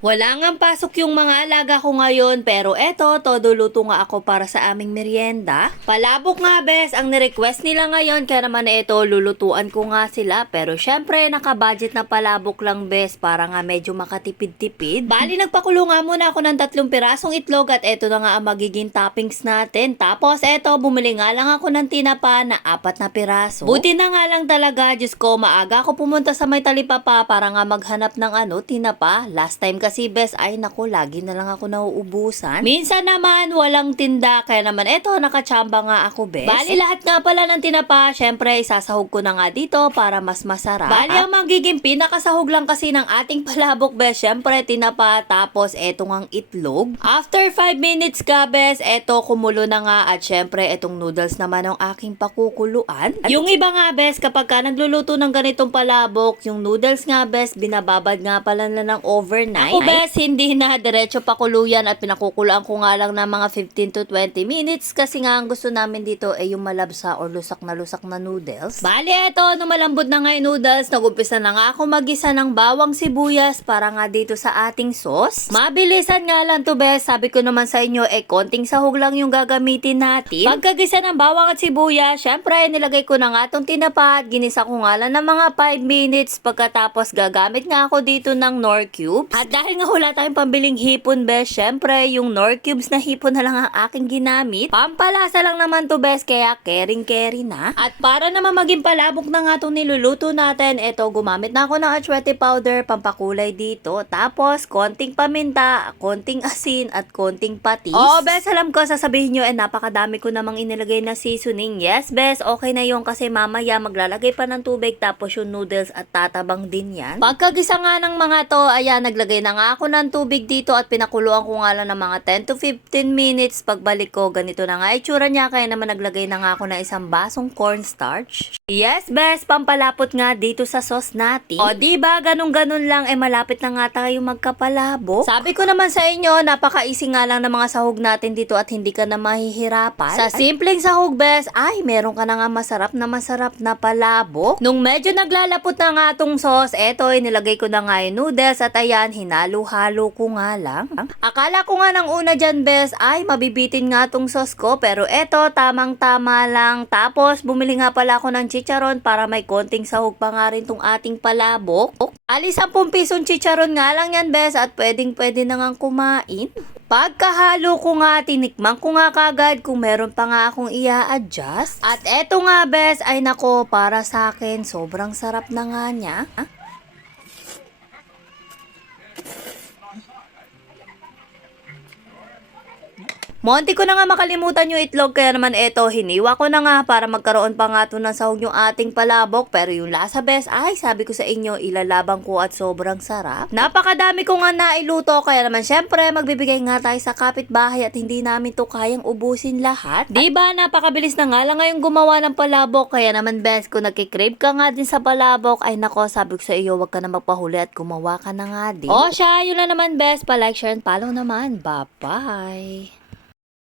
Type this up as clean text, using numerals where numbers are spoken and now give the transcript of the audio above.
Wala ngang pasok yung mga alaga ko ngayon pero eto, todo luto nga ako para sa aming merienda. Palabok nga bes, ang nirequest nila ngayon kaya naman eto, lulutuan ko nga sila. Pero syempre, naka-budget na palabok lang bes para nga medyo makatipid-tipid. Bali, nagpakulo nga muna ako ng 3 pirasong itlog at eto na nga ang magiging toppings natin. Tapos eto, bumili nga lang ako ng tinapa na 4 na piraso. Buti na nga lang talaga, Diyos ko, maaga ako pumunta sa may talipapa para nga maghanap ng tinapa. Last time kasi bes, ay naku, lagi na lang ako nauubusan. Minsan naman walang tinda, kaya naman eto, nakachamba nga ako bes. Bali lahat nga pala ng tinapa, syempre isasahog ko na nga dito para mas masarap. Bali ang magiging pinakasahog lang kasi ng ating palabok bes, syempre tinapa, tapos eto ngang itlog. After 5 minutes ka bes, eto kumulo na nga at syempre etong noodles naman ang aking pakukuluan. Yung iba nga bes, kapag ka nagluluto ng ganitong palabok, yung noodles nga bes, binababad nga pala na ng overnight. Ako bes, hindi na diretso pakuluyan at pinakukuluan ko nga lang ng mga 15 to 20 minutes kasi nga ang gusto namin dito ay yung malabsa or lusak na noodles. Bali eto, nung malambot na nga yung noodles, nagumpisa na nga ako magisa ng bawang sibuyas para nga dito sa ating sauce. Mabilisan nga lang to bes, sabi ko naman sa inyo, konting sahog lang yung gagamitin natin. Pagkagisa ng bawang at sibuyas, syempre nilagay ko na nga itong tinapa at ginisa ko nga lang ng mga 5 minutes. Pagkatapos gagamit nga ako dito ng Knorr cubes. At dahil nga wala tayong pambiling hipon bes, syempre yung Knorr cubes na hipon na lang ang aking ginamit. Pampalasa lang naman to bes, kaya caring na. At para naman maging palabok na nga itong niluluto natin, eto gumamit na ako ng achwete powder, pampakulay dito. Tapos konting paminta, konting asin at konting patis. Oo bes, alam ko sasabihin nyo, napakadami ko namang inilagay na seasoning. Yes bes, okay na yung kasi mamaya maglalagay pa ng tubig tapos yung noodles at tatabang din yan. Pagkagisa nga ng mga to, ayan, naglagay na nga ako ng tubig dito at pinakuluan ko nga lang ng mga 10 to 15 minutes. Pagbalik ko, ganito na nga itsura niya, kaya naman naglagay na nga ako ng 1 basong cornstarch. Yes bes, pampalapot nga dito sa sauce natin. O diba, ganun lang, malapit na nga tayo magkapalabo. Sabi ko naman sa inyo, napaka-easy nga lang ng mga sahog natin dito at hindi ka na mahihirapan. Sa simpleng sahog bes, ay meron ka na nga masarap na palabo. Nung medyo naglalapot na nga tong sauce, eto, nilagay ko na nga yung noodles at ayan, hinalo-halo ko nga lang. Akala ko nga ng una dyan bes, ay mabibitin nga tong sauce ko, pero eto, tamang-tama lang. Tapos, bumili nga pala ako ng chicharon para may konting sahog pa nga rin tong ating palabok. Ali 10 pisong chicharon nga lang yan bes at pwedeng-pwede na nga kumain. Pagkahalo ko nga, tinikman ko nga kagad kung meron pa nga akong i-adjust. At eto nga bes, ay nako, para sa akin, sobrang sarap na nga niya. Monti ko na nga makalimutan yung itlog, kaya naman eto, hiniwa ko na nga para magkaroon pa nga to ng sahog yung ating palabok. Pero yung lasa bes, ay sabi ko sa inyo, ilalabang ko at sobrang sarap. Napakadami ko nga nailuto, kaya naman syempre magbibigay nga tayo sa kapitbahay at hindi namin to kayang ubusin lahat. Diba, napakabilis na nga lang ngayong gumawa ng palabok, kaya naman bes, kung nagkikrave ka nga din sa palabok, ay nako, sabi ko sa iyo, wag ka na magpahuli at gumawa ka na nga din. O siya, yun na naman bes, pa-like, share, and follow naman. Bye-bye!